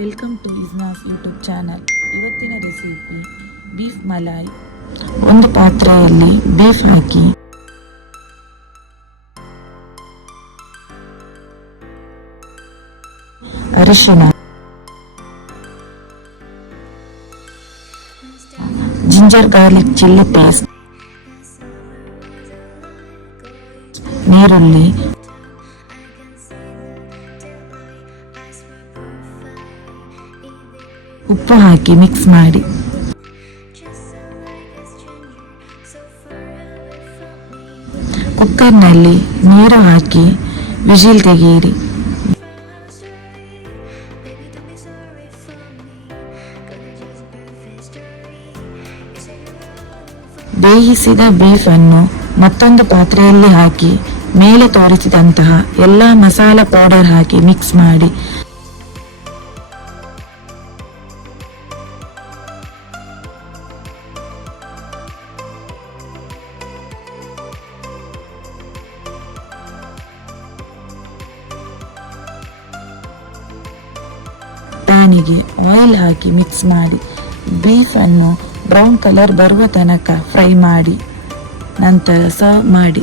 Welcome to Isna's YouTube channel. ಇವತ್ತಿನ recipe beef malai. ಒಂದು ಪಾತ್ರೆಯಲ್ಲಿ ಬೀಫ್ ಹಾಕಿ ಅರಿಶಿನ, ಜಿಂಜರ್ ಗಾರ್ಲಿಕ್ ಚಿಲ್ಲಿ ಪೇಸ್ಟ್, ನೀರುಳ್ಳಿ, ಉಪ್ಪು ಹಾಕಿ ಮಿಕ್ಸ್ ಮಾಡಿ. ಕುಕ್ಕರ್ನಲ್ಲಿ ನೀರು ಹಾಕಿ ವಿಜಿಲ್ ತೆಗೆಯಿರಿ. ಬೇಯಿಸಿದ ಬೀಫ್ ಅನ್ನು ಮತ್ತೊಂದು ಪಾತ್ರೆಯಲ್ಲಿ ಹಾಕಿ ಮೇಲೆ ತೋರಿಸಿದಂತಹ ಎಲ್ಲ ಮಸಾಲಾ ಪೌಡರ್ ಹಾಕಿ ಮಿಕ್ಸ್ ಮಾಡಿ. ಪ್ಯಾನಿಗೆ ಆಯಿಲ್ ಹಾಕಿ ಮಿಕ್ಸ್ ಮಾಡಿ ಬೀಫ್ ಅನ್ನು ಬ್ರೌನ್ ಕಲರ್ ಬರುವ ತನಕ ಫ್ರೈ ಮಾಡಿ ನಂತರ ಸರ್ವ್ ಮಾಡಿ.